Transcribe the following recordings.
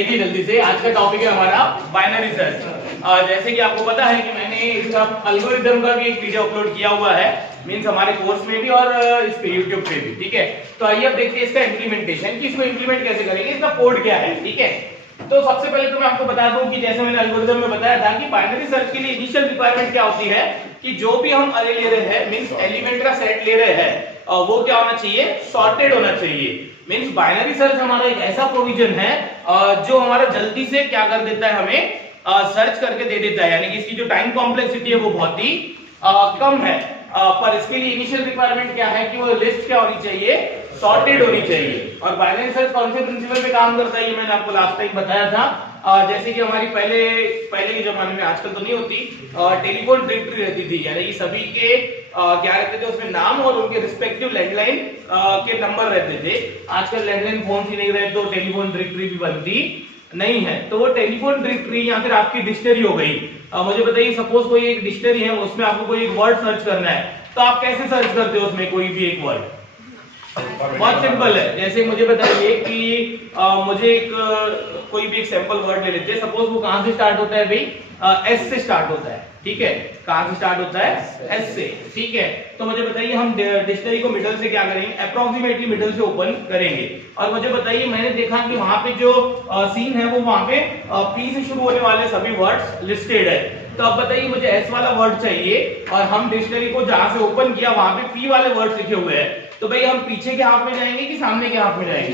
देखिए जल्दी से, आज का टॉपिक है हमारा बाइनरी सर्च। जैसे कि आपको पता है कि मैंने इसका एल्गोरिथम का भी एक वीडियो अपलोड किया हुआ है, मींस हमारे कोर्स में भी और इस पे यूट्यूब पे भी, ठीक है। तो आइए अब देखते हैं इसका इम्प्लीमेंटेशन, कि इसको इम्प्लीमेंट कैसे करेंगे, इसका कोड क्या है, ठीक है। तो सबसे पहले तो मैं आपको बता दूं कि जैसे मैंने एल्गोरिथम में बताया था कि बाइनरी सर्च के लिए इनिशियल रिक्वायरमेंट क्या होती है कि जो भी हम अरे ले रहे हैं, मींस एलिमेंट का सेट ले रहे हैं, वो क्या होना चाहिए, सॉर्टेड होना चाहिए। मींस बाइनरी सर्च हमारा एक ऐसा प्रोविजन है जो हमारा जल्दी से क्या कर देता है, हमें सर्च करके दे देता है, यानी कि इसकी जो टाइम कॉम्प्लेक्सिटी है वो बहुत ही कम है। पर इसके लिए इनिशियल रिक्वायरमेंट क्या है कि वो लिस्ट क्या होनी चाहिए, सॉर्टेड होनी चाहिए। और बाइनरी सर्च कौन से प्रिंसिपल पे काम करता है ये मैंने आपको लास्ट टाइम बताया था। जैसे कि हमारी पहले के जमाने में, आजकल तो नहीं होती, टेलीफोन डायरेक्टरी रहती थी, यानी कि सभी के क्या रहते थे उसमें, नाम और उनके रिस्पेक्टिव लैंडलाइन के नंबर रहते थे। आजकल लैंडलाइन फोन ही नहीं रहे तो टेलीफोन डायरेक्टरी भी बनती नहीं है। तो वो टेलीफोन डायरेक्टरी या फिर आपकी डिक्शनरी हो गई। मुझे बताइए, सपोज कोई एक डिक्शनरी है, उसमें आपको कोई एक वर्ड सर्च करना है, तो आप कैसे सर्च करते हो उसमें कोई भी एक वर्ड? बहुत सिंपल है। जैसे मुझे बताइए कि मुझे एक कोई भी एक सैंपल वर्ड ले लेते हैं। सपोज वो कहां से स्टार्ट होता है भाई, एस से स्टार्ट होता है, ठीक है। कहां से स्टार्ट होता है, एस से, ठीक है। तो मुझे बताइए हम डिक्शनरी को मिडल से क्या करेंगे, अप्रोक्सीमेटली मिडल से ओपन करेंगे। और मुझे बताइए, मैंने देखा कि वहां पे जो सीन है वो वहां पे पी से शुरू होने वाले सभी वर्ड्स लिस्टेड है। तो अब बताइए मुझे एस वाला वर्ड चाहिए और हम डिक्शनरी को जहां से ओपन किया वहां पे पी वाले वर्ड लिखे हुए हैं। तो भाई हम पीछे के हाफ में जाएंगे कि सामने के हाफ में जाएंगे?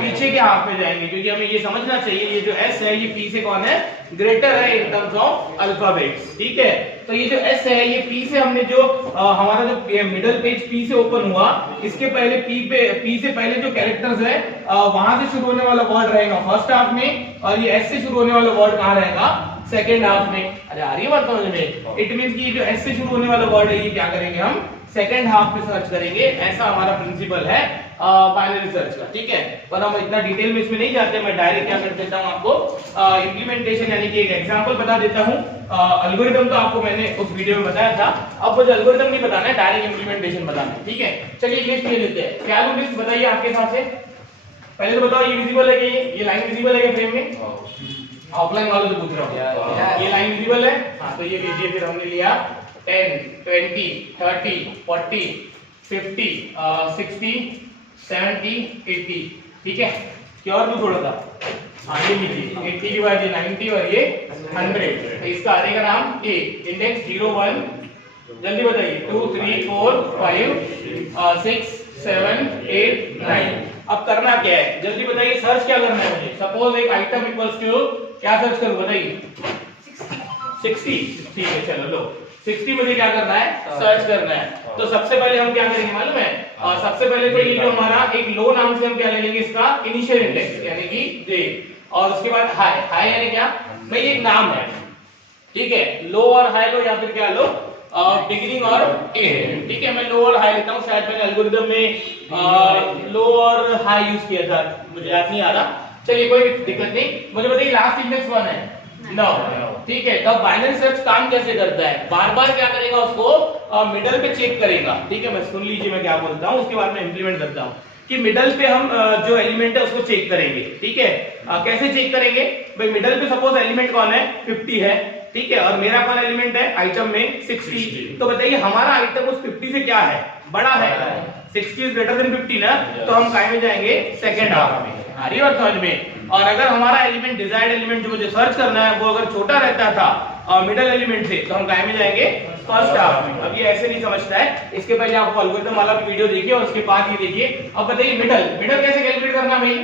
पीछे के हाफ में जाएंगे, क्योंकि हमें ये समझना चाहिए ये जो एस है ये पी से कौन है, ग्रेटर है इन टर्म्स ऑफ अल्फाबेट्स, ठीक है। तो ये जो एस है ये पी से हमने जो हमारा जो मिडिल पेज पी से ओपन हुआ, इसके पहले पी से पहले जो कैरेक्टर्स है वहां से शुरू होने वाला वर्ड रहेगा फर्स्ट हाफ में, और ये एस से शुरू होने वाला वर्ड कहां रहेगा, सेकेंड हाफ में। अरे आ रही है बात समझ में? इट मींस कि जो एस से शुरू होने वाला वर्ड है ये क्या करेंगे, हम सेकेंड हाफ में सर्च करेंगे। ऐसा हमारा प्रिंसिपल है बाइनरी सर्च का, ठीक है। पर हम इतना डिटेल में इसमें नहीं जाते, मैं डायरेक्ट क्या कर देता हूं आपको इंप्लीमेंटेशन, यानी कि एक एग्जांपल बता देता हूं। एल्गोरिथम तो आपको मैंने उस वीडियो में बताया था, अब मुझे एल्गोरिथम नहीं बताना है, डायरेक्ट इंप्लीमेंटेशन बताना है, ठीक है। चलिए लिस्ट ले लेते हैं। क्या लो लिस्ट बताइए आपके हिसाब से, पहले तो बताओ ये विजिबल है कि ये लाइन विजिबल है क्या फ्रेम में? ऑफलाइन वालों से पूछ रहा हूं, ये लाइन विजिबल है? हाँ, तो ये लीजिए, फिर हमने लिया 10, 20, 30, 40, 50, 60, 70, 80, ठीक है। क्या और भी थोड़ा था, हाँ ये लीजिए 80 के बाद ये 90 और ये 100। तो इसका आने का नाम ए, इंडेक्स 0, 1, जल्दी बताइए, 2, 3, 4, 5, 6, 7, 8, 9। अब करना क्या है, जल्दी बताइए, सर्च क्या करना है मुझे। सपोज एक आइटम इक्वल्स टू क्या सर्च करूं, बताइए 60, ठीक है। चलो लो 60 मुझे क्या करना है, सर्च करना है। तो सबसे पहले हम क्या करेंगे मालूम है, सबसे पहले तो ये जो हमारा एक लो नाम से हम क्या ले लेंगे, इसका इनिशियल इंडेक्स यानी कि जे, और उसके बाद हाई। हाई यानी क्या भाई, एक नाम है, ठीक है। लो और हाई लो, या फिर क्या लो, बिगिनिंग और एंड, ठीक है। मैं लो और हाई लेता हूं, शायद मैंने एल्गोरिथम में लो और हाई यूज किया था, मुझे याद नहीं आ रहा। चलिए कोई दिक्कत नहीं। मुझे बताइए लास्ट इंडेक्स 1 है, 9, ठीक है। तब बाइनरी सर्च काम कैसे करता है, बार बार क्या करेगा, उसको मिडल पे चेक करेगा, ठीक है। मैं सुन लीजिए मैं क्या बोलता हूँ, उसके बाद मैं इंप्लीमेंट करता हूँ कि मिडल पे हम जो एलिमेंट है उसको चेक करेंगे, ठीक है। कैसे चेक करेंगे भाई, मिडल पे सपोज एलिमेंट कौन है, 50 है, ठीक है, और मेरा कौन एलिमेंट है आइटम में 60। तो बताइए हमारा आइटम उस 50 से क्या है, बड़ा है, 60 इज ग्रेटर देन 50 ना, तो हम काय में जाएंगे, सेकंड हाफ में। आ रही बात समझ में? और अगर हमारा एलिमेंट, डिजायर्ड एलिमेंट जो मुझे सर्च करना है, वो अगर छोटा रहता था मिडिल एलिमेंट से, तो हम काय में जाएंगे, फर्स्ट हाफ में। अब ये ऐसे नहीं समझता है, इसके पहले आप एल्गोरिथम वाला वीडियो देखिए और उसके बाद ये देखिए। अब बताइए मिडल कैसे कैलकुलेट करना भाई,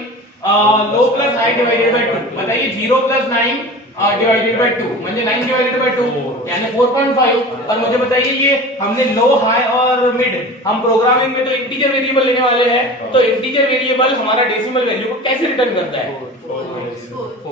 लो प्लस हाई डिवाइडेड बाय 2। बताइए 0 प्लस 9 डिवाइडेड बाय 2 म्हणजे 9 डिवाइडेड बाय 2 यानी 4.5। और मुझे बताइए ये हमने लो, हाई और मिड, हम प्रोग्रामिंग में तो इंटीजर वेरिएबल लेने वाले हैं, तो इंटीजर वेरिएबल हमारा डेसिमल वैल्यू को कैसे रिटर्न करता है,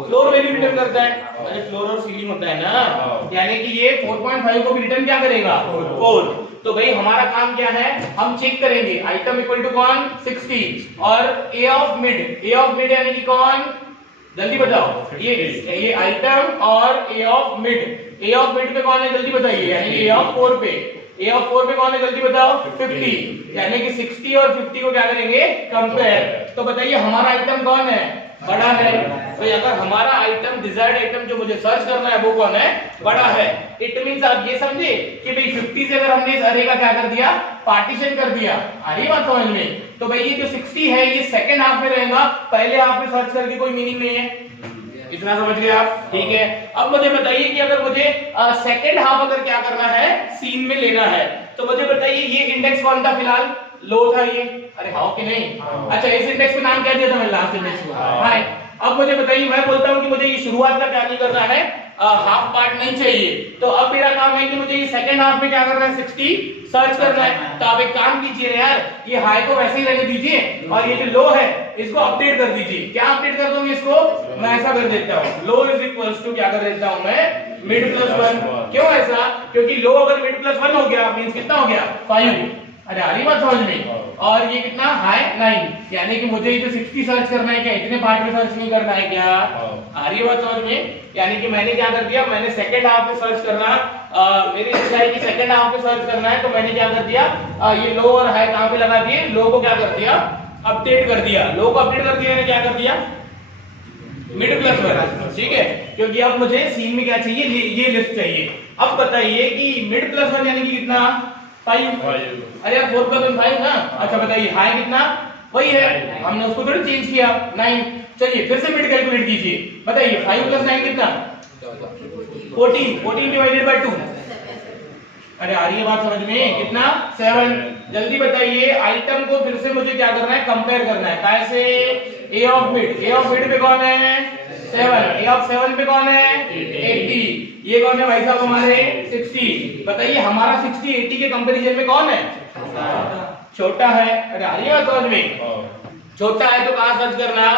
फ्लोर वैल्यू रिटर्न करता है। अरे फ्लोर और सीलिंग होता है ना, यानी कि ये 4.5 को भी रिटर्न क्या करेगा, 4। तो भाई हमारा काम क्या है, हम चेक करेंगे आइटम इक्वल टू कौन, 60, और ए ऑफ मिड यानी कि कौन, जल्दी बताओ, ये आइटम और ए ऑफ मिड पे कौन है, जल्दी बताइए, यानी ए ऑफ 4 पे, ए ऑफ 4 पे कौन है, जल्दी बताओ, 50, यानी कि 60 और 50 को क्या करेंगे, कंपेयर। तो बताइए हमारा आइटम कौन है, बड़ा है, तो अगर हमारा आइटम डिजायर्ड आइटम जो मुझे सर्च करना है वो कौन है, बड़ा है। इट मींस आप ये समझे कि भाई 50 से अगर हमने इस अरे का क्या कर दिया, पार्टीशन कर दिया, आ रही बात समझ में। तो भाई ये जो 60 है ये सेकंड हाफ में रहेगा, पहले हाफ में सर्च करके कोई मीनिंग नहीं है, इतना समझ गए आप, ठीक है। अब मुझे बताइए कि अगर मुझे सेकंड हाफ अगर क्या करना है, सीन में लेना है, तो मुझे बताइए ये इंडेक्स कौन था, फिलहाल लो था ये, अरे हाँ कि नहीं, अच्छा इस इंडेक्स का नाम क्या दिया था मैंने, लास्ट इंडेक्स को, हाय। अब मुझे बताइए, मैं बोलता हूं कि मुझे ये शुरुआत का क्या नहीं करना है, हाफ पार्ट नहीं चाहिए, तो अब मेरा काम है कि मुझे ये सेकंड हाफ में क्या करना है, 60 सर्च करना है। तो आप एक काम कीजिए यार, ये हाई को वैसे ही रहने दीजिए और ये जो लो है इसको अपडेट कर दीजिए। क्या अपडेट कर दूंगी इसको, मैं ऐसा कर देता हूँ, लो इज इक्वल्स टू क्या कर देता हूँ मैं, मिड प्लस 1। क्यों ऐसा, क्योंकि लो अगर मिड प्लस 1 हो गया मींस कितना हो गया, 5। अरे आ रही बात समझ में, और ये कितना हाई 9, यानी कि मुझे ये 60 सर्च करना है क्या, इतने पार्ट में सर्च नहीं करना है क्या, आ रही बात समझ में। यानी कि मैंने क्या कर दिया, मैंने सेकंड हाफ में सर्च करना, मेरी इच्छा है कि सेकंड हाफ में सर्च करना है, तो मैंने क्या कर दिया, ये लो और हाई कहां पे लगा दिए, लो को क्या कर दिया, अपडेट कर दिया, लो को अपडेट कर दिया, मैंने क्या कर दिया, मिड प्लस 1, ठीक है। क्योंकि अब मुझे सीन में क्या चाहिए, ये लिस्ट चाहिए। अब बताइए कि मिड प्लस 1 यानी कि कितना, 5। अरे यार 4 प्लस 1 5 ना, अच्छा बताइए हाई कितना, वही है, हमने उसको थोड़ा चेंज किया 9। चलिए फिर से मिड कैलकुलेट कीजिए, बताइए 5 प्लस 9 कितना, 14 डिवाइडेड बाय 2, अरे आ रही है बात समझ में, कितना 7। जल्दी बताइए, आइटम को फिर से मुझे क्या करना है, कंपेयर करना है, कैसे, ए ऑफ मिड पे कौन है 7, ए ऑफ 7 पे कौन है 80, ये कौन है भाई साहब हमारे 60। बताइए हमारा 60 80 के कंपैरिजन में कौन है, छोटा है। अरे आ रही है बात समझ में, छोटा है तो कहां सर्च करना,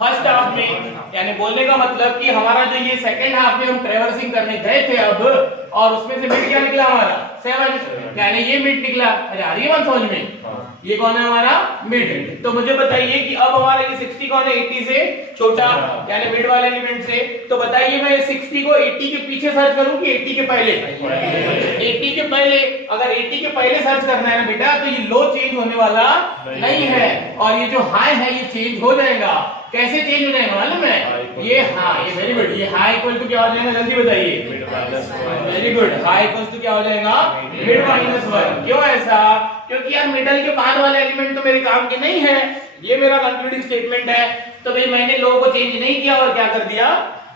फर्स्ट हाफ में। यानी बोलने का मतलब कि हमारा जो ये सेकंड हाफ में हम ट्रैवर्सिंग करने गए थे अब, और उसमें से मिड क्या निकला हमारा 7, यानी ये मिड निकला। अरे आ रही है बात समझ में, ये कौन है हमारा मिड। तो मुझे बताइए कि अब हमारा ये 60 कौन है, 80 से छोटा, यानी मिड वाले एलिमेंट से। तो बताइए मैं 60 को 80 के पीछे सर्च करूं कि 80 के पहले, 80 के पहले। अगर 80 के पहले सर्च करना है ना बेटा, तो ये लो चेंज होने वाला नहीं है, और ये जो हाई है ये चेंज हो जाएगा। कैसे चेंज हो जाएगा मालूम है, ये हाँ, ये वेरी गुड, ये हाई इक्वल टू क्या हो जाएगा, जल्दी बताइए, very good, high equal to क्या हो जाएगा, मिड माइनस 1। क्यों ऐसा, क्योंकि यार मिडल के बाद वाले एलिमेंट तो मेरे काम के नहीं है, ये मेरा कंक्लूडिंग स्टेटमेंट है। तो भाई मैंने लो को चेंज नहीं किया और क्या कर दिया,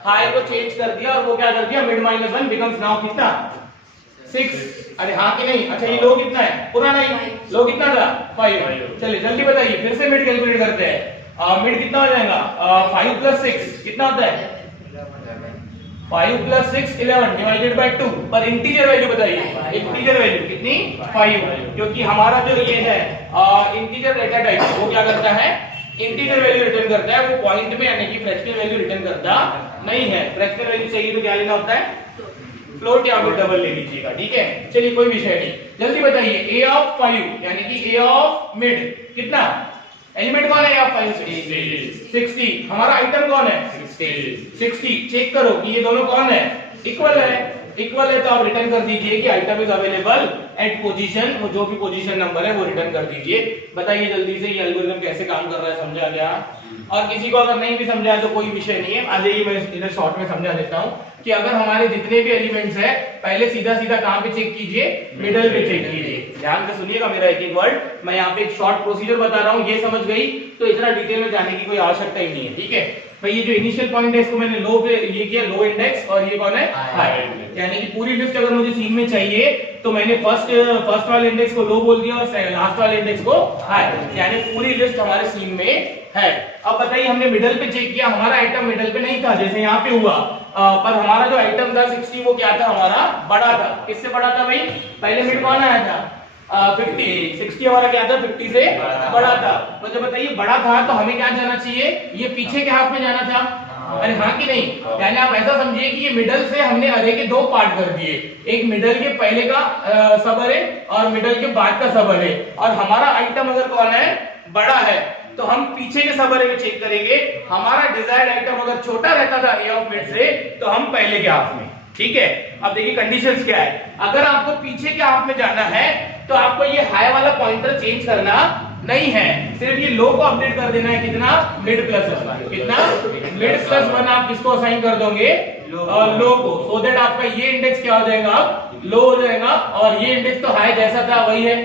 हाई को चेंज कर दिया, और वो क्या कर दिया, मिड माइनस 1 बिकम्स नाउ कितना 6। अरे हाँ कि नहीं, अच्छा ये लो कितना है, पुराना ही लो कितना था 5। चलिए जल्दी बताइए, फिर से मिड कैलकुलेट करते हैं। मिड कितना हो जाएगा, 5 प्लस 6 कितना होता है, 5 प्लस 6 11 डिवाइडेड बाय 2, पर इंटीजर वैल्यू बताइए, इंटीजर वैल्यू कितनी 5, क्योंकि हमारा जो ये है इंटीजर डेटा टाइप, वो क्या करता है, इंटीजर वैल्यू रिटर्न करता है, वो पॉइंट में यानी कि फ्रैक्शनल वैल्यू रिटर्न करता नहीं है। फ्रैक्शनल वैल्यू चाहिए तो क्या लेना होता है, फ्लोट या फिर डबल ले लीजिएगा, ठीक है। चलिए कोई विषय नहीं, जल्दी बताइए, ए ऑफ 5 यानी कि ए ऑफ मिड कितना, एलिमेंट कौन है, ए ऑफ 5 60, हमारा आइटम कौन है 60। चेक करो कि ये दोनों कौन है, इक्वल है, इक्वल है तो आप रिटर्न कर दीजिए कि item is available at position, वो जो भी पोजीशन नंबर है वो रिटर्न कर दीजिए। बताइए जल्दी से ये एल्गोरिथम कैसे काम कर रहा है, समझा क्या, और किसी को अगर नहीं भी समझा तो कोई विषय नहीं है, आ जाइए मैं इधर शॉर्ट में समझा देता हूं कि अगर हमारे जितने भी एलिमेंट्स है, पहले सीधा सीधा कहां पे चेक कीजिए, मिडल पे चेक कीजिए। ध्यान से सुनिएगा मेरा एक एक वर्ड, मैं यहाँ पे एक शॉर्ट प्रोसीजर बता रहा हूँ, ये समझ गई तो इतना डिटेल में जाने की कोई आवश्यकता ही नहीं है, ठीक है भाई। ये जो इनिशियल पॉइंट है इसको मैंने लो पे ये किया, लो इंडेक्स, और ये कौन है हाई, यानी कि पूरी लिस्ट अगर मुझे सीन में चाहिए तो मैंने फर्स्ट वाले इंडेक्स को लो बोल दिया और लास्ट वाले इंडेक्स को हाई, यानी पूरी लिस्ट हमारे सीन में है। अब बताइए हमने मिडल पे चेक किया, हमारा आइटम मिडल पे नहीं था जैसे यहाँ पे हुआ, पर हमारा जो आइटम था 60 वो क्या था, हमारा बड़ा था। किससे बड़ा था भाई, पहले मिड कौन आया था 50, 60 हमारा क्या था 50 से बड़ा था। तो जब बताइए बड़ा था तो हमें क्या जाना चाहिए, ये पीछे के हाफ में जाना था, अरे हाँ कि नहीं, यानी आप ऐसा समझिए कि ये मिडल से हमने अरे के 2 पार्ट कर दिए, एक मिडल के पहले का सब अरे और मिडल के बाद का सब अरे, और हमारा आइटम अगर कौन है बड़ा है तो हम पीछे के सब अरे में चेक करेंगे। हमारा डिजायर्ड आइटम अगर छोटा रहता था ए ऑफ मिड से तो हम पहले के हाफ में, ठीक है। अब देखिए कंडीशंस क्या है, अगर आपको पीछे के हाफ में जाना है तो आपको ये हाई वाला पॉइंटर चेंज करना नहीं है, सिर्फ ये लो को अपडेट कर देना है। कितना? Mid plus one. कितना? मिड प्लस वन आप किसको असाइन कर दोगे? लो को। सो दैट आपका ये इंडेक्स क्या हो जाएगा? लो हो जाएगा, और ये इंडेक्स तो हाई जैसा था वही है।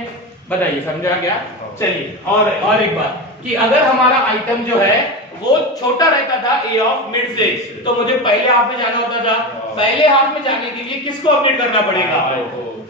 बताइए, समझा क्या? चलिए और एक बात कि अगर हमारा आइटम जो है वो छोटा रहता था ए ऑफ मिड से, तो मुझे पहले हाफ में जाना होता था। पहले हाफ में जाने के लिए किसको अपडेट करना पड़ेगा?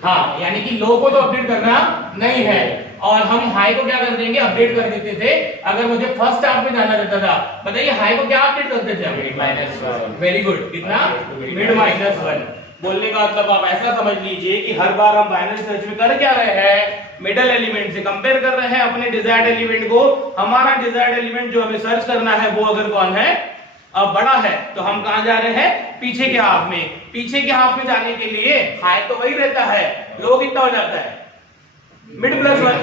हाँ, यानी कि लो को तो अपडेट करना नहीं है, और हम हाई को क्या कर देंगे? अपडेट कर देते थे अगर मुझे फर्स्ट हाफ में जाना रहता था। बताइए हाई को क्या अपडेट करते थे? Mid minus one. Very good. कितना? Mid minus one. बोलने का मतलब आप ऐसा समझ लीजिए कि हर बार हम बाइनरी सर्च में कर क्या रहे हैं? मिडल एलिमेंट से कंपेयर कर रहे हैं अपने डिजायर्ड एलिमेंट को। हमारा डिजायर्ड एलिमेंट जो हमें सर्च करना है वो अगर कौन है? अब बड़ा है, तो हम कहां जा रहे हैं? पीछे के हाफ में। पीछे के हाफ में जाने के लिए हाई तो वही रहता है, लो कितना हो जाता है? Mid plus one.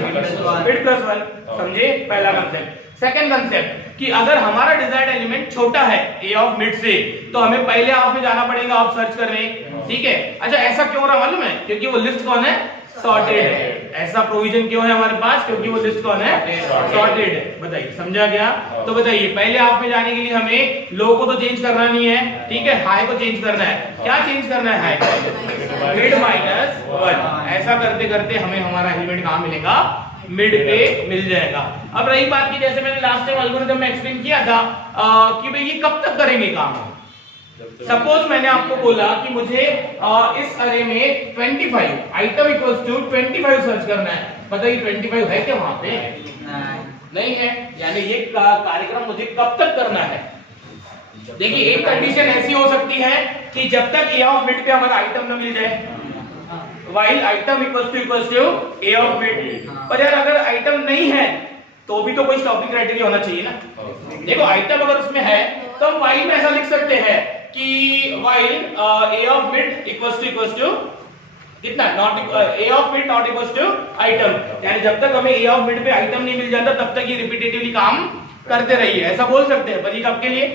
Mid plus one. समझे? पहला कंसेप्ट। सेकंड कंसेप्ट कि अगर हमारा डिजायर्ड एलिमेंट छोटा है ए ऑफ मिड से, तो हमें पहले हाफ में जाना पड़ेगा आप सर्च करने। ठीक है? अच्छा, ऐसा क्यों हो रहा मालूम है? क्योंकि वो लिस्ट कौन है? सॉर्टेड है। ऐसा प्रोविजन क्यों है हमारे पास? क्योंकि वो लिस्ट कौन है? सॉर्टेड है। बताइए, समझा क्या? तो बताइए, पहले हाफ में जाने के लिए हमें लो को तो चेंज करना नहीं है, ठीक है, हाई को चेंज करना है। क्या चेंज करना है? हाई। Mid minus one. ऐसा करते करते हमें हमारा एलिमेंट कहां मिलेगा? मिड पे मिल जाएगा। अब रही बात की, जैसे मैंने लास्ट टाइम एल्गोरिथम में एक्सप्लेन किया था कि भाई ये कब तक करेंगे काम। सपोज मैंने आपको बोला कि मुझे इस अरे में 25 आइटम इक्वल्स टू 25 सर्च करना है। बताइए 25 है क्या वहां पे? नहीं है, यानी ये कार्यक्रम मुझे कब तक करना है? देखिए, एक कंडीशन ऐसी हो सकती है कि जब तक ए ऑफ मिड पे हमारा आइटम ना मिल जाए, while item equals to a of mid. पर यार अगर आइटम नहीं है तो भी तो कोई स्टॉपिंग क्राइटेरिया होना चाहिए ना। देखो, आइटम अगर उसमें है तो हम while में ऐसा लिख सकते हैं कि while a of mid equals to कितना? a of mid not equals to item। यानी जब तक हमें a of mid पे आइटम नहीं मिल जाता तब तक ये रिपीटेटिवली काम करते रहिए, ऐसा बोल सकते हैं। पर ये कब के लिए?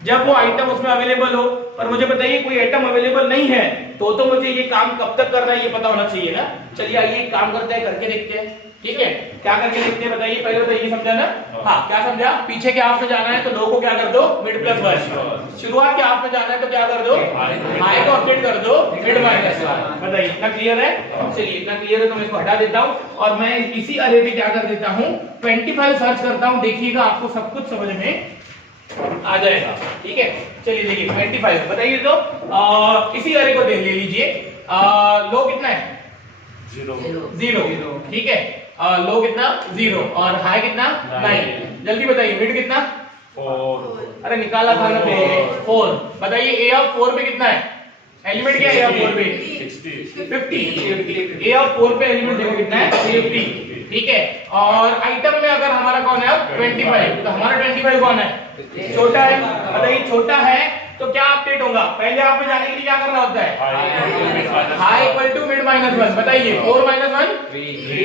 जब वो आइटम उसमें अवेलेबल हो। पर मुझे बताइए कोई आइटम अवेलेबल नहीं है तो मुझे ये काम कब तक करना है ये पता होना चाहिए ना। चलिए आइए काम करते हैं, करके देखते हैं। ठीक है, क्या करके देखते हैं? बताइए, पहले तो ये समझा ना? हाँ, क्या समझा? पीछे के हाफ में जाना है तो लो को क्या कर दो? Mid plus one. शुरुआत के हाफ में जाना है तो क्या कर दो? हाई को अपडेट कर दो मिड माइनस वन। बताइए, इतना क्लियर है? चलिए, इतना क्लियर है तो मैं इसको हटा देता हूँ और मैं इसी अरे पे क्या कर देता हूँ? 25 सर्च करता हूँ। देखिएगा आपको सब कुछ समझ में आ जाएगा। ठीक है, चलिए देखिए 25। बताइए तो इसी अरे को देख ले लीजिए। लो कितना है? जीरो। ठीक है, लो कितना? 0 और हाई कितना? 9। जल्दी बताइए, मिड कितना? 4। अरे निकाला था ना पे 4। बताइए ए ऑफ 4 पे कितना है? एलिमेंट क्या है ए ऑफ 4 पे? 50। ए ऑफ 4 पे एलिमेंट देखो कितना है? 50। ठीक है, और आइटम में अगर हमारा कौन है अब? 25। तो हमारा 25 कौन है? छोटा है। बताइए, छोटा है तो क्या अपडेट होगा? पहले आप में जाने के लिए क्या करना होता है? High equal to mid minus one. बताइए 4 माइनस 1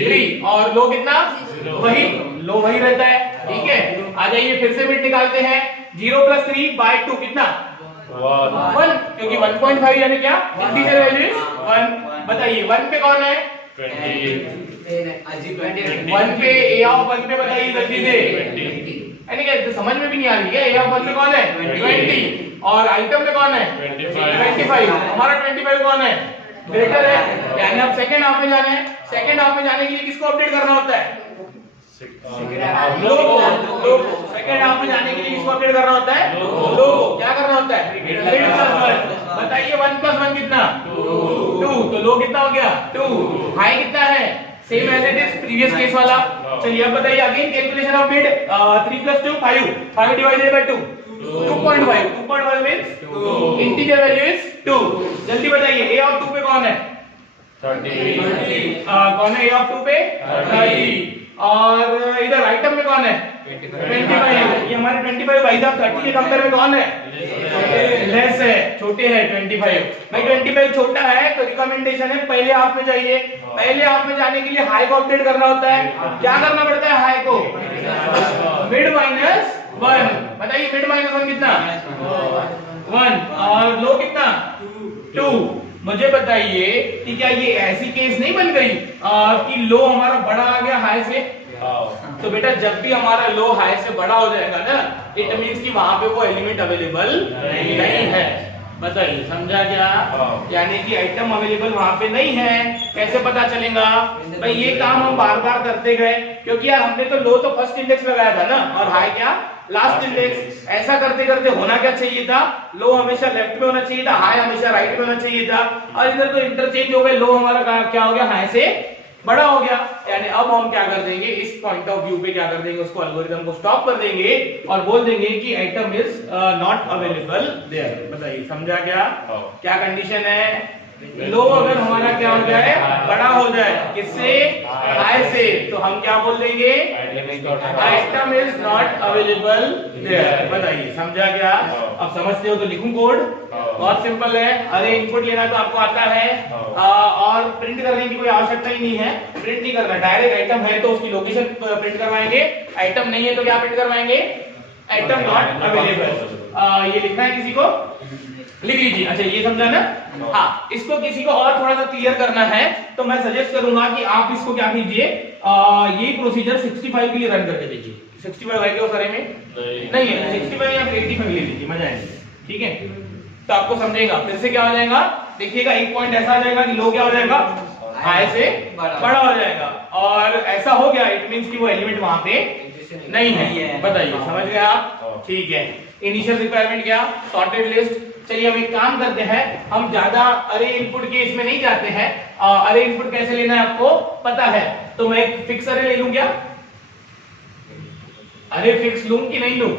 3, और लो कितना? वही, लो वही रहता है। ठीक है, आ जाइए फिर से मिड निकालते हैं। 0 प्लस 3 बाय 2 कितना? 1, क्योंकि 1.5 यानी क्या? Integer value 1। बताइए 1 पे कौन है? 1 पे ए ऑफ 1 पे बताइए जल्दी से। यानी कि समझ में भी नहीं आ रही है। ए ऑफ 1 पे कौन है? 20, और आइटम में कौन है? 25। हमारा 25 कौन है? ग्रेटर है, यानी आप सेकंड हाफ में जाना है। सेकंड हाफ में जाने के लिए किसको अपडेट करना होता है? लो को। सेकंड हाफ में जाने के लिए किसको अपडेट करना होता है? लो को। क्या करना होता है? Mid plus one. बताइए 1 प्लस 1 कितना? 2। तो लो कितना हो गया? 2। हाई कितना है? Same as it is previous case वाला। चलिए अब बताइए again calculation of mid. 3 plus 2 5। 5 divided by 2 2.5। 2.5 means integer value is 2। जल्दी बताइए ए ऑफ 2 पे कौन है? 30। कौन है ए ऑफ 2 पे? 30। और इधर आइटम में कौन है? 25। ये हमारे 25 भाई साहब 30 के कंपेयर में कौन है? लेस है, छोटे है 25। भाई 25 छोटा है तो रिकमेंडेशन है पहले हाफ में जाइए। पहले हाफ में जाने के लिए हाई को अपडेट करना होता है। क्या करना पड़ता है हाई को? Mid minus 1। बताइए मिड माइनस 1 कितना? 1, और लो कितना? 2। मुझे बताइए कि क्या ये ऐसी केस नहीं बन गई कि लो हमारा बड़ा आ गया हाई से? तो बेटा जब भी हमारा लो हाई से बड़ा हो जाएगा ना, इट मींस कि वहां पे वो एलिमेंट अवेलेबल नहीं है। बताइए समझा क्या? यानी कि आइटम अवेलेबल वहां पे नहीं है। कैसे पता चलेगा भाई? ये काम हम बार बार करते गए, क्योंकि यार हमने तो लो तो फर्स्ट इंडेक्स लगाया था ना, और हाई क्या लास्ट इंडेक्स। ऐसा करते करते होना क्या चाहिए था? लो हमेशा लेफ्ट में होना चाहिए था, हाई हमेशा राइट में होना चाहिए था, और इधर तो इंटरचेंज हो गए। लो हमारा क्या हो गया? हाई से बड़ा हो गया। यानी अब हम क्या कर देंगे, इस पॉइंट ऑफ व्यू पे क्या कर देंगे, उसको एल्गोरिथम को स्टॉप कर देंगे और बोल देंगे कि item is not available there. बताइए समझा क्या? क्या कंडीशन है? लो अगर हमारा क्या हो जाए, बड़ा हो जाए, किससे? हाई से, तो हम क्या बोल देंगे? Item is not available there. बताइए समझा क्या? अब समझते हो तो लिखूं कोड? बहुत सिंपल है। अरे इनपुट लेना तो आपको आता है, और प्रिंट करने की कोई आवश्यकता ही नहीं है। प्रिंट नहीं करना, डायरेक्ट आइटम है तो उसकी लोकेशन प्रिंट करवाएंगे, आइटम नहीं है तो क्या प्रिंट करवाएंगे? Item not available. ये लिखना है किसी को? लिख लीजिए। अच्छा ये समझा ना? हाँ, इसको किसी को और थोड़ा सा क्लियर करना है तो मैं सजेस्ट करूंगा कि आप इसको क्या कीजिए, ये प्रोसीजर 65 के लिए रन करके देखिए। 65 है क्या उस अरे में? नहीं है। 65 या 85 ले लीजिए, मजा आएगा। ठीक है, तो आपको समझेगा। फिर से क्या हो जाएगा, देखिएगा एक पॉइंट ऐसा आ जाएगा कि लो क्या हो जाएगा, हाई से बड़ा हो जाएगा, और ऐसा हो गया इट मींस कि वो एलिमेंट वहां पे नहीं है। बताइए समझ गए आप? ठीक है। इनिशियल रिक्वायरमेंट क्या? Sorted list. चलिए हम एक काम करते हैं, हम ज्यादा अरे इनपुट के इसमें नहीं जाते हैं। अरे इनपुट कैसे लेना है आपको पता है, तो मैं एक फिक्स अरे ले लूं क्या? अरे फिक्स लूं कि नहीं लूं?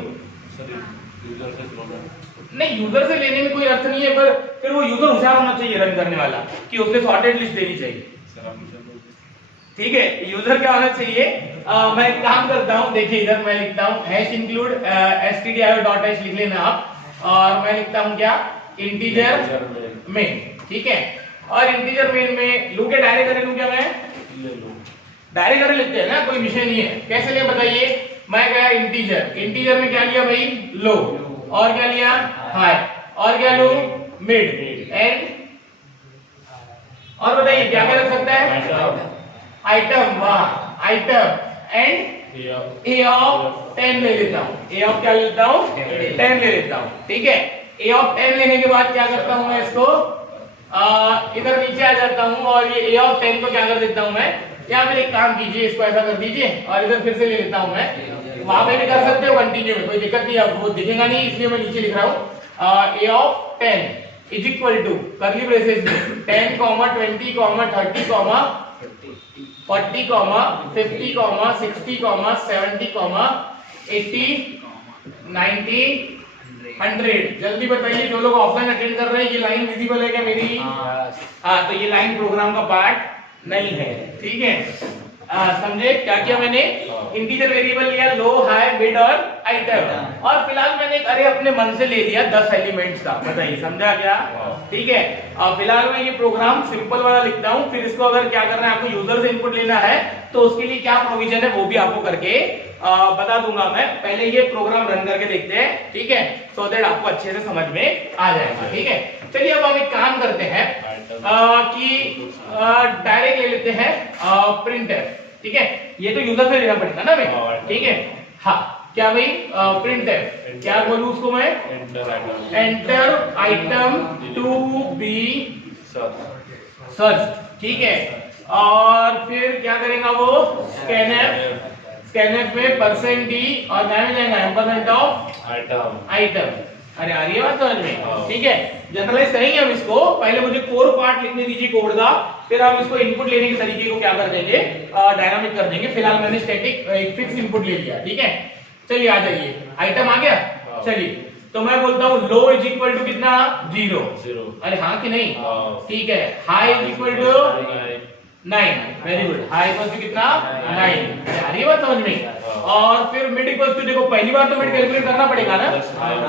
नहीं, यूजर से लेने में कोई अर्थ नहीं है, पर फिर वो यूजर होशियार होना चाहिए रन करने वाला, कि उसने सॉर्टेड लिस्ट देनी चाहिए। ठीक है, यूजर क्या होना चाहिए? मैं एक काम करता हूं, देखिए इधर मैं लिखता हूं #include stdio.h लिख लेना आप, और मैं लिखता हूं क्या? Integer main. ठीक है, और इंटीजर मेन में लू के डायरेक्ट अरे लू क्या? मैं डायरेक्ट अरे लिखते हैं ना, कोई विषय नहीं है। कैसे ले बताइए? मैं गया इंटीजर, इंटीजर में क्या लिया भाई? लो, और क्या लिया? हाई, और क्या लो? मिड, एंड, और बताइए क्या क्या रख सकता है? आइटम। वाह, आइटम एंड ए ऑफ 10 ले लेता हूं। ए ऑफ क्या लेता हूं? 10 ले लेता हूं। ठीक है, ए ऑफ 10 लेने के बाद क्या करता हूं मैं? इसको इधर नीचे आ जाता हूं, और ये ए ऑफ 10 को क्या कर देता हूं मैं? या फिर एक काम कीजिए, इसको ऐसा कर दीजिए, और इधर फिर से ले लेता हूं मैं। वहां पे भी कर सकते हो कंटिन्यू में, कोई दिक्कत नहीं है, आपको दिखेगा नहीं इसलिए मैं नीचे लिख रहा हूं। A of 10 is equal to curly braces में 10, 20, 30, 40, 50, 60, 70, 80, 90, 100। जल्दी बताइए जो लोग ऑफलाइन अटेंड कर रहे हैं, ये लाइन विजिबल है क्या मेरी? हाँ, तो ये लाइन प्रोग्राम का पार्ट नहीं है। ठीक है, समझे क्या किया मैंने? इंटीजर वेरिएबल लिया, लो, हाई, मिड और आइटम, और फिलहाल मैंने एक अरे अपने मन से ले लिया 10 एलिमेंट्स का। बताइए समझा क्या? ठीक है, फिलहाल मैं ये प्रोग्राम सिंपल वाला लिखता हूँ, फिर इसको अगर क्या करना है, आपको यूजर से इनपुट लेना है तो उसके लिए क्या प्रोविजन है वो भी आपको करके बता दूंगा मैं। पहले ये प्रोग्राम रन करके देखते हैं, ठीक है, सो दैट आपको अच्छे से समझ में आ जाएगा। ठीक है, चलिए अब हम एक काम करते हैं कि डायरेक्ट ले लेते हैं प्रिंटफ। ठीक है, ये तो यूजर से लेना पड़ेगा ना हमें। ठीक है, हाँ, क्या भाई? प्रिंटफ क्या बोलूं उसको मैं? Enter item to be search. ठीक है, और फिर क्या करेगा वो? स्कैनफ। स्कैनफ में %d और क्या में जाएगा? Ampersand of item. अरे आ रही है बात समझ में? ठीक है, जनरलाइज करेंगे हम इसको। पहले मुझे कोर पार्ट लिखने दीजिए कोड का, फिर हम इसको इनपुट लेने के तरीके को क्या कर देंगे, डायनामिक कर देंगे। फिलहाल मैंने स्टैटिक एक फिक्स इनपुट ले लिया। ठीक है, चलिए आ जाइए, आइटम आ गया। चलिए, तो मैं बोलता हूँ लो इज इक्वल टू कितना? 0। अरे हाँ कि नहीं? ठीक है, high is equal to 9। Very good, high equal to कितना? 9। आ रही है बात समझ में? और फिर मिड इक्वल टू, देखो पहली बार तो मिड कैलकुलेट करना पड़ेगा ना,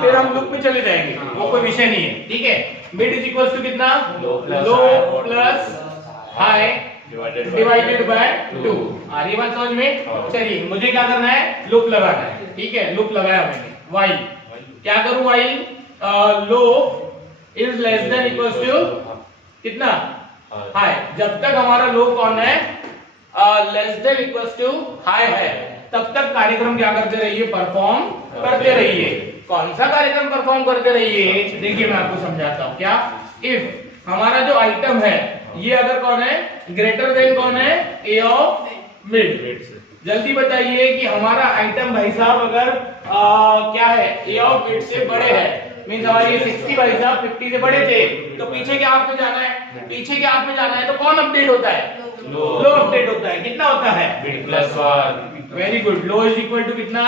फिर हम लूप में चले जाएंगे, वो कोई विषय नहीं है। ठीक है, मिड इज इक्वल टू कितना? लो प्लस हाई डिवाइडेड बाय 2। आ रही है बात समझ में? चलिए, मुझे क्या करना है? लूप लगाना है। ठीक है, लूप लगाया मैंने। व्हाइल क्या करूं? While low is less than equal to कितना? हाई। जब तक हमारा लो कौन है? Less than equal to high है, तब तक कार्यक्रम क्या करते रहिए, परफॉर्म करते रहिए। कौन सा कार्यक्रम परफॉर्म करते रहिए, देखिए मैं आपको समझाता हूं। क्या, इफ हमारा जो आइटम है ये अगर कौन है, ग्रेटर देन कौन है, ए ऑफ मिड। जल्दी बताइए कि हमारा आइटम भाई साहब अगर क्या है, ए ऑफ मिड से बड़े है, मींस हमारी 60 भाई साहब 50 से बड़े थे, तो पीछे के हाफ में जाना है, पीछे के हाफ में जाना है तो कौन अपडेट होता है, लो अपडेट होता है। कितना होता है, mid plus 1। Very good, low is equal to कितना,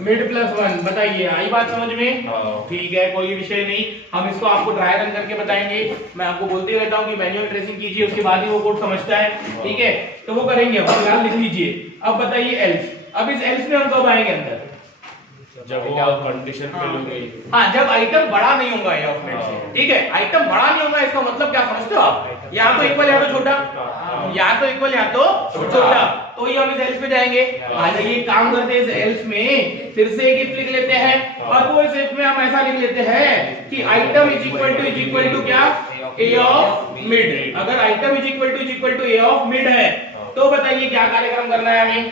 मिड प्लस 1। बताइए आई बात समझ में, ठीक है, कोई विषय नहीं, हम इसको आपको ड्राई रन करके बताएंगे। मैं आपको बोलते रहता हूँ कि मैनुअल ट्रेसिंग कीजिए, उसके बाद ही वो कोड समझता है, ठीक है, तो वो करेंगे। अब फिलहाल लिख लीजिए। अब बताइए एल्स, अब इस एल्स में हम कब आएंगे अंदर, जब वो कंडीशन फेल हो गई। हाँ, जब आइटम बड़ा नहीं होगा ए ऑफ मिड से, ठीक है, आइटम बड़ा नहीं होगा, इसका मतलब क्या समझते हो आप, या तो इक्वल या तो छोटा, या तो इक्वल या तो छोटा, तो ही हम इस एल्स पे जाएंगे। आ जाइए, काम करते हैं, इस एल्स में फिर से एक इफ लिख लेते हैं, और वो इस इफ में हम ऐसा लिख लेते हैं कि आइटम इज इक्वल टू क्या, ए ऑफ मिड। अगर item is equal to a of mid है तो बताइए क्या कार्यक्रम करना है हमें,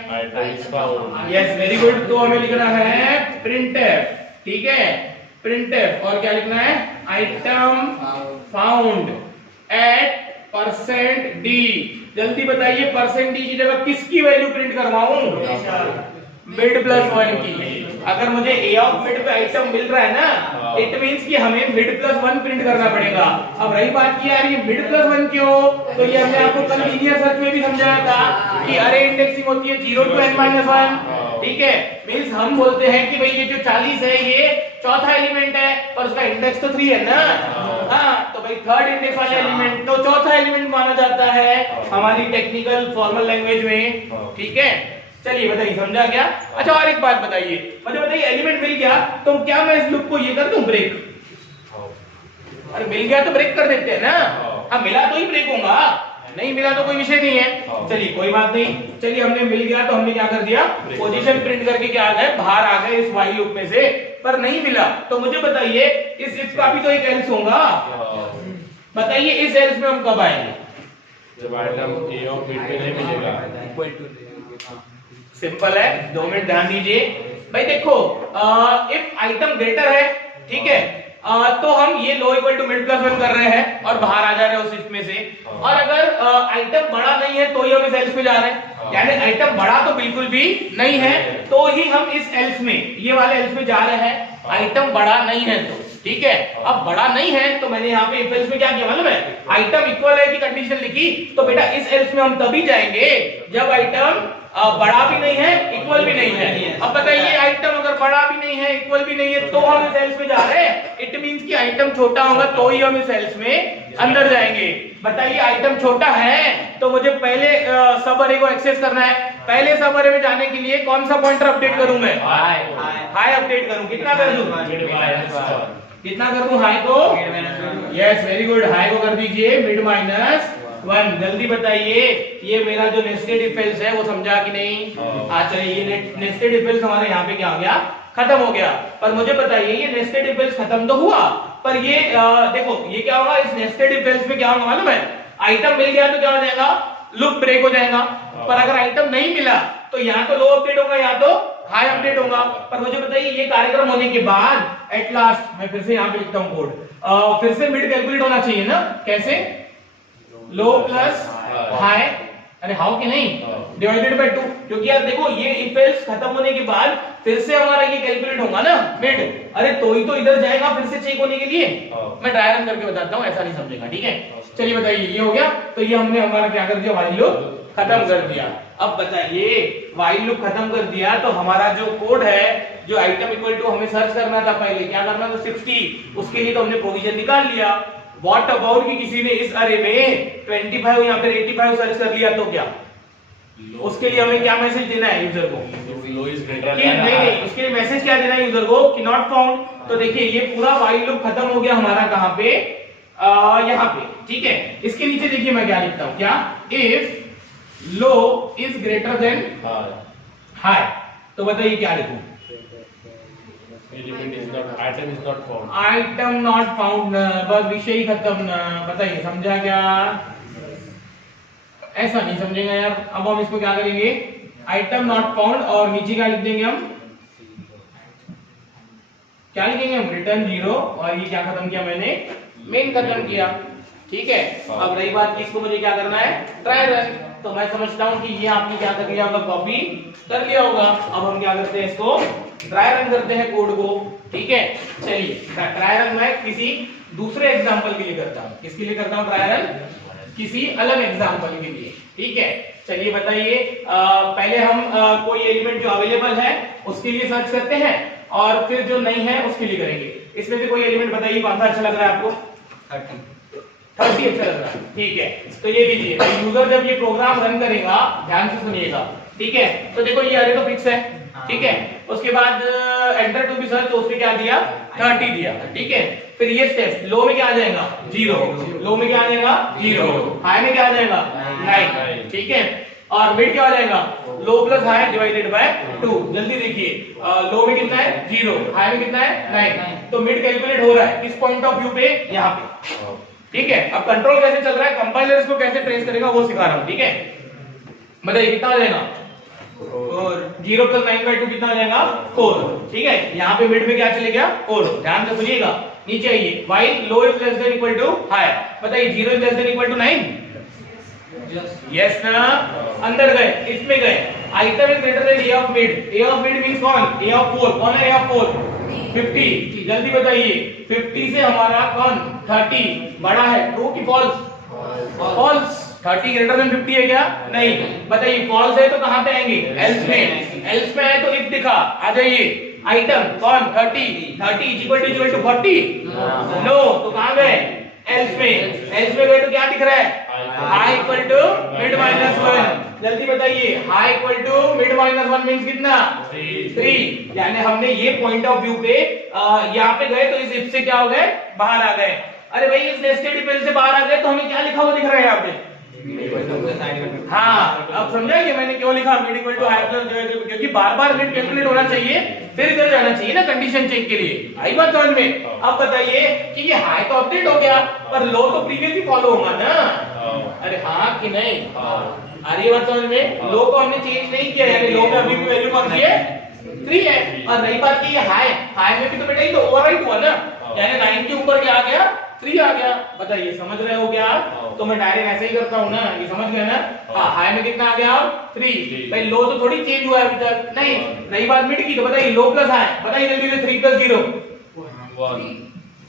यस वेरी गुड, तो हमें लिखना है printf, ठीक है, printf, और क्या लिखना है, आइटम फाउंड एट %d। जल्दी बताइए %d की जगह किसकी वैल्यू प्रिंट करवाऊं, मिड प्लस 1 की। अगर मुझे ए ऑफ मिड पे आइटम मिल रहा है ना, इट मींस कि हमें मिड प्लस 1 प्रिंट करना पड़ेगा। अब रही बात की यार ये मिड प्लस 1 क्यों, तो ये हमने आपको कल लीनियर सर्च में भी समझाया था कि अरे इंडेक्सिंग होती है 0 to n-1, ठीक है, मींस हम बोलते हैं कि भाई ये जो 40 है ये चौथा एलिमेंट है, पर उसका इंडेक्स तो 3 है ना, हाँ, तो भाई थर्ड इंडेक्स वाले एलिमेंट तो चौथा एलिमेंट माना जाता है हमारी टेक्निकल फॉर्मल लैंग्वेज में, ठीक है। चलिए बताइए, समझा क्या। अच्छा, और एक बात बताइए, मुझे बताइए एलिमेंट मिल गया तो क्या मैं इस लूप को ये कर दूं, ब्रेक, अरे मिल गया तो ब्रेक कर देते हैं ना, हाँ, मिला तो ही ब्रेक होगा, नहीं मिला तो कोई विषय नहीं है। चलिए कोई बात नहीं, चलिए हमने मिल गया तो हमने क्या कर दिया, पोजीशन प्रिंट करके क्या आ गए, बाहर आ गए इस व्हाइल लूप में से, पर नहीं मिला तो मुझे बताइए इस इफ का भी तो एक एल्स होगा, बताइए इस एल्स में हम कब आएंगे, जब आइटम ए ऑफ मिड पे नहीं मिलेगा। सिंपल है, 2 मिनट ध्यान दीजिए भाई। देखो इफ आइटम ग्रेटर है, ठीक है, तो हम ये लो इक्वल टू मिड प्लस 1 कर रहे हैं और बाहर आ जा रहे हैं उस इफ में से, और अगर आइटम बड़ा नहीं है तो ही हम इस एल्स में जा रहे हैं, यानी आइटम बड़ा तो बिल्कुल भी नहीं है तो ही हम इस एल्स में, ये वाले एल्स में जा रहे हैं, आइटम बड़ा नहीं है तो, ठीक है। अब बड़ा नहीं है तो मैंने यहाँ पे इफ एल्स में क्या किया मालूम है, आइटम इक्वल है की कंडीशन लिखी, तो बेटा इस एल्स में हम तभी जाएंगे जब आइटम बड़ा भी नहीं है इक्वल भी नहीं है। अब बताइए आइटम अगर बड़ा भी नहीं है इक्वल भी नहीं है तो हम इस सेल्स में जा रहे हैं, इट मींस कि आइटम छोटा होगा तो ही हम इस सेल्स में अंदर जाएंगे। बताइए आइटम छोटा है तो मुझे पहले सब अरे को एक्सेस करना है, पहले सब अरे में जाने के लिए कौन सा पॉइंटर अपडेट करूं मैं, हाई अपडेट करूं, कितना कर दूं, कितना कर दूं, हाई को, यस वेरी गुड, हाई को कर दीजिए मिड -1। जल्दी बताइए ये मेरा जो नेस्टेड इफ एल्स है वो समझा कि नहीं, अच्छा ये नेस्टेड इफ एल्स हमारे यहाँ पे क्या हो गया, खत्म हो गया। पर मुझे बताइए ये नेस्टेड इफ एल्स खत्म तो हुआ, पर ये देखो ये क्या होगा, इस नेस्टेड इफ एल्स में क्या होगा मालूम है, आइटम मिल गया तो क्या हो जाएगा, लूप ब्रेक हो जाएगा, पर अगर आइटम नहीं मिला तो यहाँ तो लो अपडेट होगा या तो हाई अपडेट होगा। पर मुझे बताइए ये कार्यक्रम होने के बाद एट लास्ट, मैं फिर से यहाँ पे लिखता हूँ कोड, फिर से मिड कैलकुलेट होना चाहिए ना, कैसे, लो प्लस हाई, अरे हाउ के नहीं, डिवाइडेड बाय 2, क्योंकि यार देखो ये इफ एल्स खत्म होने के बाद फिर से हमारा ये कैलकुलेट होगा ना मिड, अरे तो ही तो इधर जाएगा फिर से चेक होने के लिए, मैं ड्राई रन करके बताता हूँ, ऐसा नहीं समझेगा, ठीक है। चलिए बताइए ये हो गया, तो ये हमने हमारा क्या कर दिया, व्हाइल लूप खत्म कर दिया। अब बताइए व्हाइल लूप खत्म कर दिया तो हमारा जो कोड है, जो आइटम इक्वल टू हमें सर्च करना था, पहले क्या करना था 60, उसके लिए तो हमने प्रोविजन निकाल लिया। व्हाट अबाउट कि किसी ने इस अरे में 25 या फिर 85 सर्च कर लिया तो क्या, उसके लिए हमें क्या मैसेज देना है यूजर को, लो इज ग्रेटर, नहीं, उसके लिए मैसेज क्या देना है यूजर को कि नॉट फाउंड। तो देखिए ये पूरा व्हाइल लूप खत्म हो गया हमारा, कहां पे, यहाँ पे, ठीक है। इसके नीचे देखिए मैं क्या लिखता हूं, क्या, if low is greater then high, तो बताइए क्या लिखूं, item is not found, item not found, बस विषय ही खत्म। बताइए समझा क्या, ऐसा नहीं समझेंगे यार। अब हम इसको क्या करेंगे, आइटम नॉट फाउंड और नीचे क्या लिख देंगे हम, क्या लिखेंगे हम, रिटर्न 0 और ये क्या खत्म किया मैंने, मेन खत्म किया। ठीक है, अब रही बात कि इसको मुझे क्या करना है, ट्राई रन। तो मैं समझता हूं कि ये आपने क्या कर लिया होगा, कॉपी कर लिया होगा। अब हम क्या करते हैं, इसको ट्राई रन करते हैं कोड को। ठीक है, चलिए ट्राई रन मैं किसी दूसरे एग्जांपल के लिए करता हूं। किसके लिए करता हूं ट्राई रन, किसी अलग एग्जांपल के लिए। ठीक है, चलिए बताइए, पहले हम कोई एलिमेंट जो अवेलेबल है उसके लिए सर्च करते हैं और फिर जो नहीं है उसके लिए करेंगे। इसमें से कोई एलिमेंट बताइए कौन सा अच्छा लग रहा है आपको, 30 अच्छा लग रहा है। ठीक है, तो ये लीजिए, तो यूजर जब ये प्रोग्राम रन करेगा, ध्यान से सुनिएगा। ठीक है, तो देखो ये अरे तो फिक्स है। ठीक है, उसके बाद एंटर टू बी सर्च, उसने क्या दिया, 30 दिया। ठीक है, फिर ये स्टेप, लो में क्या आ जाएगा, 0, लो में क्या आ जाएगा, 0, हाई में क्या आ जाएगा, 9। ठीक है, और मिड क्या आ जाएगा, लो प्लस हाई डिवाइडेड बाय 2। जल्दी देखिए, लो में कितना है, 0, हाई में कितना है, 9। तो मिड कैलकुलेट हो रहा है किस पॉइंट ऑफ व्यू पे, यहाँ पे। ठीक है, अब कंट्रोल कैसे चल रहा है, कंपाइलर इसको कैसे ट्रेस करेगा वो सिखा रहा हूं। ठीक है, बताइए कितना आ जाएगा, 0 + 9/2 कितना आ जाएगा, 4। ठीक है, यहाँ पे मिड में क्या चले गया, 4। ध्यान से सुनिएगा, नीचे आइए, while low is less than equal to high, बताइए 0 is less than equal to 9। Yes ना, अंदर गए, इसमें गए, item is greater than a of mid. A of mid means कौन, ए ऑफ 4। कौन है ए ऑफ 4, 50। जल्दी बताइए, 50 से हमारा कौन, 30 बड़ा है, ट्रू की फॉल्स, फॉल्स। 30 ग्रेटर देन 50 है क्या, नहीं। बताइए फॉल्स है तो कहां पे आएंगे, एल्स में। एल्स में है तो इफ दिखा, आ जाइए, आइटम कौन, 30 इज इक्वल टू 40, नो, तो कहां गए, एल्स में। एल्स में गए तो क्या दिख रहा है, high equal to mid minus 1। जल्दी बताइए, high equal to mid minus 1 means कितना, 3। यानी हमने ये पॉइंट ऑफ व्यू पे यहाँ पे गए तो इस इफ से क्या हो गए, बाहर आ गए। अरे भाई इस नेस्टेड इफ से बाहर आ गए तो हमें क्या लिखा हुआ दिख रहा है यहाँ पे, हाँ, अब समझा कि मैंने क्यों लिखा mid equal to high plus, क्योंकि बार बार मिड कैलकुलेट होना चाहिए, फिर इधर जाना चाहिए ना कंडीशन चेक के लिए। आई बात समझ में। अब बताइए कि ये हाई तो अपडेट हो गया पर लो तो प्रीवियस ही फॉलो होगा ना, अरे हाँ कि नहीं, अरे ये बात समझ में। लो को हमने चेंज नहीं किया, यानी लो में अभी भी वैल्यू कौन सी है, 3 है। और रही बात की ये हाई, हाई में भी तो बेटा ये तो ओवरराइट हुआ ना, यानी 9 के ऊपर क्या आ गया, 3 आ गया। बताइए समझ रहे हो क्या, तो मैं डायरेक्ट ऐसे ही करता हूं ना, ये समझ गए ना। हाँ, हाई में कितना आ गया, 3। भाई लो तो थोड़ी चेंज हुआ है अभी तक, नहीं। रही बात मिड की, तो बताइए लो प्लस हाई, बताइए जल्दी से, 3 + 0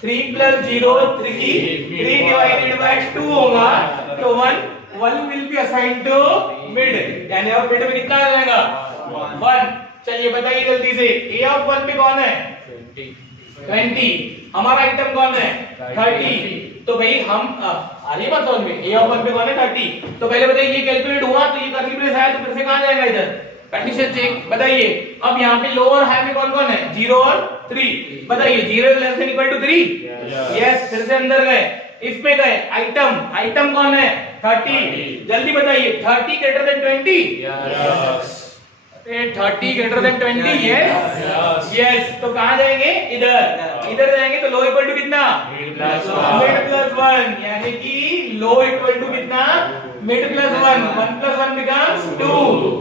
3 + 0 3 डिवाइडेड बाय 2 होगा, तो 1 will be assigned to mid, यानी अब मिड में कितना आ जाएगा, 1। चलिए बताइए जल्दी से, ए ऑफ 1 पे कौन है, 20। हमारा आइटम कौन है, 30। तो भाई हम आगे बात समझ में, ए ऑफ 1 पे कौन है, 30। तो पहले बताइए ये कैलकुलेट हुआ तो ये करली ब्रेस आया, तो फिर से कहां जाएगा, इधर कंडीशन चेक। बताइए अब यहाँ पे लो और हाई में कौन कौन है, 0 और 3। बताइए 0 less than equal to 3, yes. फिर से अंदर गए, इसमें गए, आइटम कौन है, 30। जल्दी बताइए 30 greater than 20, 30 greater than 20, yes. तो कहां जाएंगे, इधर जाएंगे, तो लो इक्वल टू कितना, मिड प्लस 1, यानी कि लो इक्वल टू कितना, मिड प्लस 1, 1 + 1 बिकम्स 2।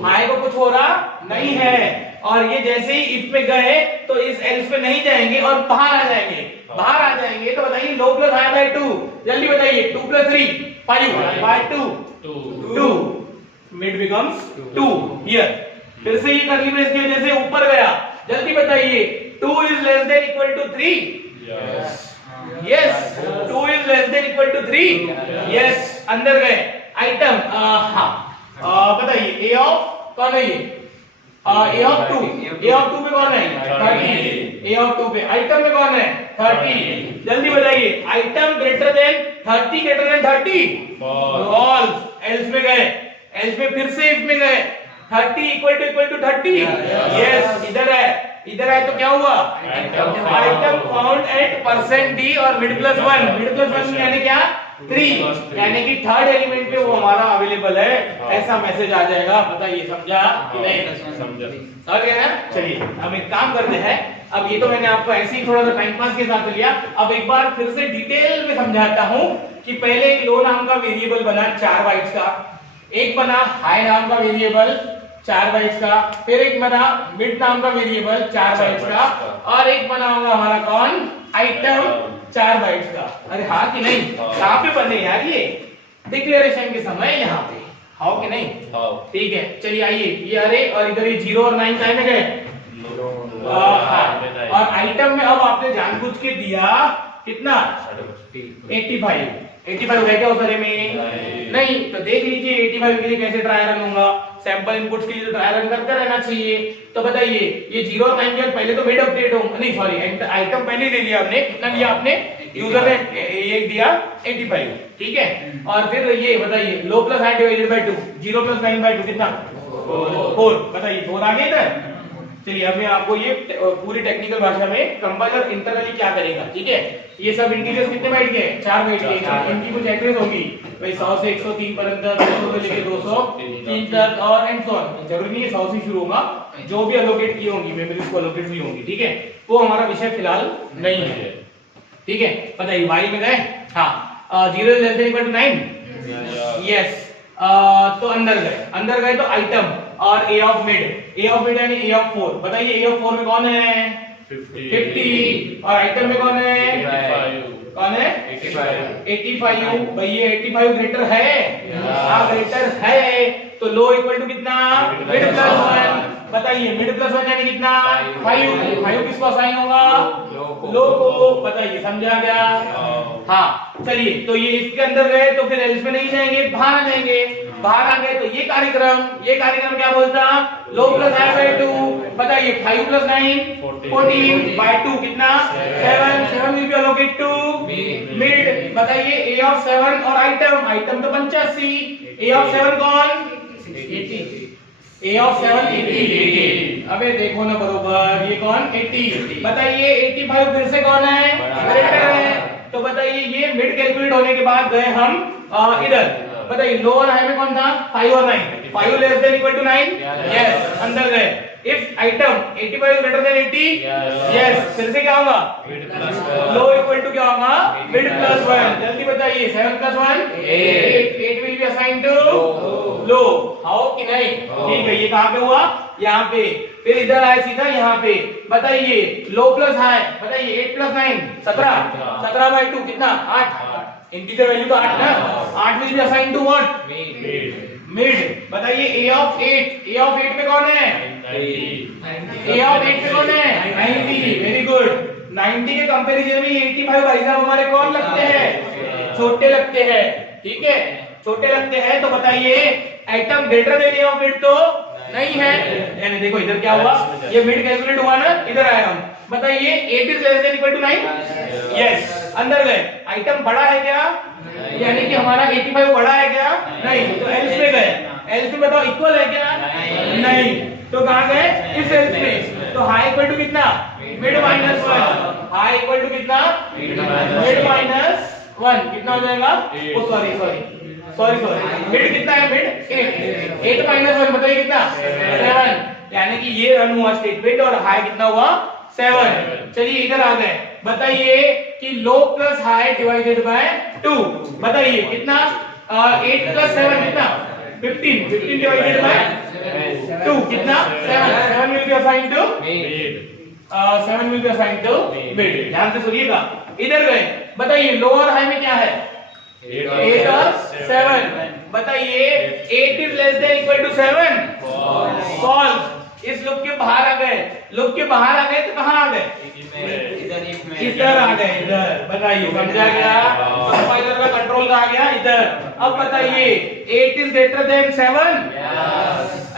हाई को कुछ हो रहा नहीं है, और ये जैसे ही इफ में गए तो इस एल्स पे नहीं जाएंगे और बाहर आ जाएंगे, तो बताइए लो प्लस हाई बाय 2। जल्दी बताइए 2 + 3 5 बाय 2, मिड बिकम्स 2 हियर। फिर से ये करली ब्रेस की वजह से ऊपर गया, जल्दी बताइए 2 is less than equal to 3, yes. 2 is less than equal to 3, yes. अंदर गए, आइटम, बताइए ए ऑफ कौन है, ये ए ऑफ 2 पे कौन है, 30। ए ऑफ 2 पे आइटम में कौन है, 30। जल्दी बताइए item greater than 30, false. Else में गए, एल्स में फिर से इफ में गए, 30 इक्वल टू 30, यस। इधर है तो क्या हुआ, आइटम फाउंड एट %d और मिड प्लस 1 यानी क्या, 3, यानी कि थर्ड एलिमेंट पे वो हमारा अवेलेबल है, ऐसा मैसेज आ जाएगा। बताइए समझा कि नहीं, समझ गए ना। चलिए हम एक काम करते हैं, अब ये तो मैंने आपको ऐसे ही थोड़ा सा टाइम पास के साथ लिया, अब एक बार फिर से डिटेल में समझाता हूं कि पहले एक लो नाम का वेरिएबल बना 4 बाइट्स का, एक बना हाई नाम का वेरिएबल 4 बाइट्स का, फिर एक बना मिड नाम का वेरिएबल 4 बाइट्स का, और एक बना होगा हमारा कौन आइटम 4 बाइट्स का। अरे हाँ कि नहीं? कहाँ पे बने यार ये डिक्लेरेशन के समय, यहाँ पे हाउ कि नहीं? ठीक है, चलिए आइए ये अरे और इधर ये 0 और 9 काय में गए? और आइटम में अब आपने जानबूझ के दिया कितना 85 है क्या उस अरे में? नहीं, तो देख लीजिए 85 के लिए कैसे ट्राई रन होगा। सैंपल इनपुट्स के लिए तो ट्राई रन करते रहना चाहिए। तो बताइए ये 0 और 9 के बाद पहले तो मिड अपडेट होगा, नहीं सॉरी आइटम पहले ले लिया आपने, कितना लिया आपने? यूजर ने ये दिया 85, ठीक है। और फिर ये बताइए low plus high divided by 2, 0 plus 9 by 2 कितना? 4। बताइए 4 आ गया इधर। चलिए अब मैं आपको ये पूरी टेक्निकल भाषा में कंपाइलर इंटरनली क्या करेगा, ठीक है। ये सब इंटीजर्स कितने बाइट के? 4 बाइट के। इनकी कुछ एड्रेस होगी भाई 100 से 103 पर्यंत, 200 से लेके 203 तक और एंड सो ऑन। जरूरी नहीं है 100 से शुरू होगा, जो भी एलोकेट की होंगी मेमोरीज को एलोकेट हुई होंगी, ठीक है। वो हमारा विषय फिलहाल नहीं है, ठीक है। बताइए वाई में गए? हाँ 0 less than equal to 9, yes. तो अंदर गए तो आइटम और a ऑफ मिड यानी a ऑफ 4। बताइए a ऑफ 4 में कौन है? 50 और आइटम में कौन है? 85 कौन है? 85 भाई ये 85 ग्रेटर है? हाँ ग्रेटर है। तो लो इक्वल टू कितना? Mid plus 1। बताइए मिड प्लस 1 यानी कितना? 5 किसको असाइन होगा? लो को। बताइए समझा गया? हाँ चलिए, तो ये इसके अंदर गए तो फिर एल्स में नहीं जाएंगे, बाहर आ जाएंगे। बाहर आ गए तो ये कार्यक्रम क्या बोलता? लो प्लस हाई बाय 2। बताइए 5 प्लस 9 14 बाय 2 कितना? 7 will be allocate to mid. बताइए a ऑफ 7 और आइटम तो 85, a ऑफ 7 कौन? 80। a of 7 80। अबे देखो ना बरोबर, ये कौन? 80। बताइए 85 फिर से कौन है? ग्रेटर है। तो बताइए ये मिड कैलकुलेट होने के बाद गए हम इधर। बताइए लो और हाई में कौन था? 5 और 9। 5 less than equal to 9, yes. अंदर गए if item 85 greater than 80, yes. फिर से क्या होगा? लो इक्वल टू क्या होगा? Mid plus 1। जल्दी बताइए 7 plus 1 8 will be assigned to low. How कि नहीं? ठीक है, ये कहां पे हुआ? यहाँ पे। फिर इधर आए सीधा यहाँ पे। बताइए लो प्लस हाई। बताइए 8 प्लस 9 17 बाय 2 कितना? 8। इंटीजर वैल्यू तो 8 ना। 8 will be assigned to what? Mid. बताइए a ऑफ 8 पे कौन है? a ऑफ 8 पे कौन है? 90। Very good. 90 के कंपैरिजन में 85 भाई साहब हमारे कौन लगते हैं? छोटे लगते हैं, ठीक है। छोटे लगते हैं तो बताइए item greater then a of 8 तो नहीं है। यानी देखो इधर क्या हुआ? ये मिड कैलकुलेट हुआ ना, इधर आए हम। बताइए 8 is less than equal to 9, yes. अंदर गए आइटम बड़ा है क्या? यानी कि हमारा 85 बड़ा है क्या? नहीं। तो एल्स में गए। एल्स में बताओ इक्वल है क्या? नहीं। तो कहां गए? इस एल्स में। तो हाई इक्वल टू कितना? Mid minus 1। High equal to कितना? मिड माइनस 1 कितना हो जाएगा? ओ सॉरी मिड कितना है? मिड 8 माइनस 1 बताइए कितना? 7। यानी कि ये रन हुआ स्टेटमेंट और हाई कितना हुआ? 7। चलिए इधर आ गए। बताइए कि लो प्लस हाई डिवाइडेड बाय 2। बताइए कितना? 8 प्लस 7 कितना? 15 डिवाइडेड बाय 2 कितना? 7 will be assigned to mid. ध्यान से सुनिएगा। इधर गए। बताइए लो और हाई में क्या है? 8 और 7। बताइए 8 is less than equal to 7, false. इस लूप के बाहर आ गए। लूप के बाहर आ गए तो कहां आ गए? इधर आ गए, इधर। बताइए समझा गया? कंपाइलर का कंट्रोल कहां गया? इधर। अब बताइए 8 इज ग्रेटर देन 7,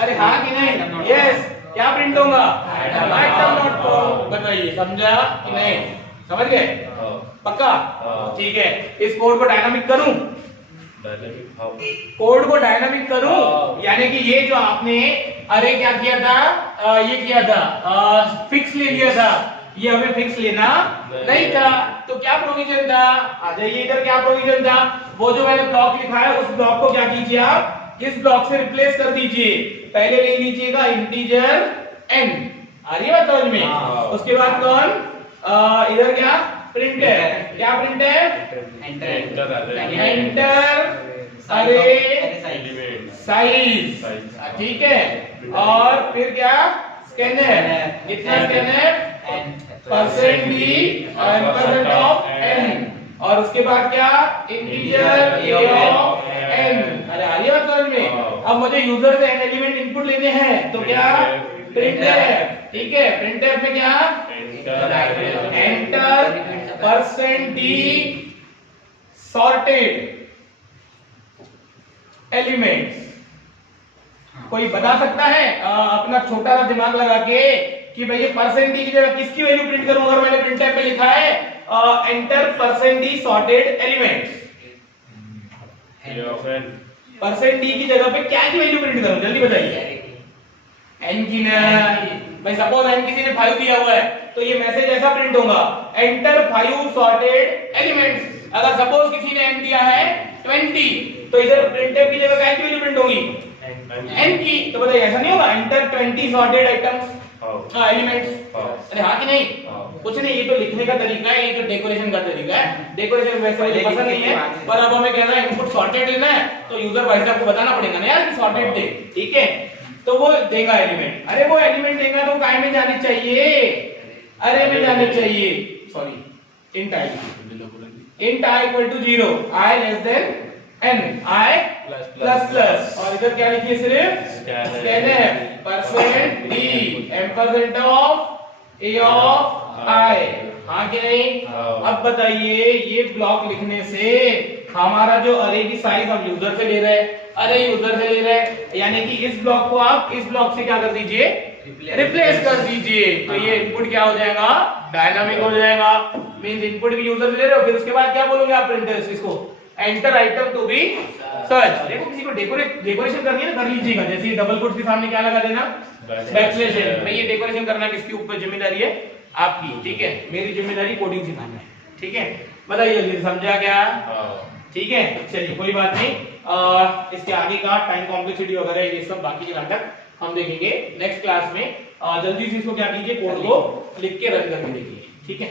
अरे हाँ कि नहीं? यस। क्या प्रिंट होगा? Item not false. बताइए समझा कि नहीं? समझ गए? पक्का? ठीक है। इस कोड को डायनामिक करूं? कोड को डायनामिक करूं? यानी कि ये जो आपने अरे क्या किया था? ये किया था फिक्स ले लिया था। ये हमें फिक्स लेना नहीं था। तो क्या प्रोविजन था? आ जाइए इधर। क्या प्रोविजन था? वो जो मैंने ब्लॉक लिखा है उस ब्लॉक को क्या कीजिए आप? इस ब्लॉक से रिप्लेस कर दीजिए। पहले ले लीजिएगा इंटीजर n। आ रही है बात समझ में? उसके बाद कौन? इधर क्या प्रिंट है? क्या प्रिंट है? एंटर अरे एलिमेंट साइज, ठीक है। और फिर क्या, स्कैनर, कितना scanner, percent D N percent of N, और उसके बाद क्या, इंटीजर ए ऑफ एन। अरे आ रही है बात समझ में। अब मुझे यूजर से एन एलिमेंट इनपुट लेने हैं तो क्या, प्रिंटफ, ठीक है। प्रिंटफ में क्या, enter percent D sorted elements. कोई बता सकता है अपना छोटा सा दिमाग लगा के कि भाई ये परसेंट डी की जगह किसकी वैल्यू प्रिंट करूं? अगर मैंने प्रिंटफ पे लिखा है enter percent D sorted elements, percent D की जगह पे क्या की वैल्यू प्रिंट करूं? जल्दी बताइए। एन की ना, भाई सपोज एन किसी ने 5 दिया हुआ है तो ये मैसेज ऐसा प्रिंट होगा, एंटर 5 सॉर्टेड एलिमेंट्स। अगर सपोज किसी ने एन दिया है 20 तो इधर प्रिंटफ की जगह क्या की वैल्यू प्रिंट होगी, एन की। तो बताइए ऐसा नहीं होगा, एंटर 20 सॉर्टेड आइटम्स एलिमेंट्स। अरे हाँ कि नहीं? कुछ नहीं, ये तो लिखने का तरीका है, ये तो डेकोरेशन का तरीका है। डेकोरेशन वैसे मुझे पसंद नहीं है, पर अब हमें कहना है इनपुट सॉर्टेड लेना है तो यूजर भाई साहब को बताना पड़ेगा ना यार कि सॉर्टेड दे, ठीक है। तो वो देगा एलिमेंट। अरे वो एलिमेंट देगा तो काय में जानी चाहिए, अरे में जानी चाहिए, sorry int I, int I equal to 0, I less than N, I plus plus, और इधर क्या लिखिए, सिर्फ scanf percent D ampersand of A of I. हाँ कि नहीं? अब बताइए ये ब्लॉक लिखने से हमारा जो अरे की साइज हम यूजर से ले रहे हैं, अरे यूजर से ले रहे हैं, यानी कि इस ब्लॉक को आप इस ब्लॉक से क्या कर दीजिए, रिप्लेस कर दीजिए। तो ये इनपुट क्या हो जाएगा, डायनामिक हो जाएगा। मींस इनपुट भी यूजर से ले रहे हो, फिर उसके बाद क्या बोलोगे आप प्रिंटर इसको, enter item to be search. देखो किसी को डेकोरेशन करनी है ना, कर लीजिएगा। जैसे ये डबल कोट्स के सामने क्या लगा देना, बैकस्लैश है। भाई ये डेकोरेशन करना किसके ऊपर जिम्मेदारी है, आपकी, ठीक है। मेरी जिम्मेदारी कोडिंग सिखाना है, ठीक है। बताइए जल्दी, समझा क्या? ठीक है, चलिए कोई बात नहीं। इसके आगे का टाइम कॉम्प्लेक्सिटी वगैरह ये सब बाकी के नाटक हम देखेंगे नेक्स्ट क्लास में। जल्दी से इसको क्या कीजिए, कोड को लिख के रन करके देखिए, ठीक है।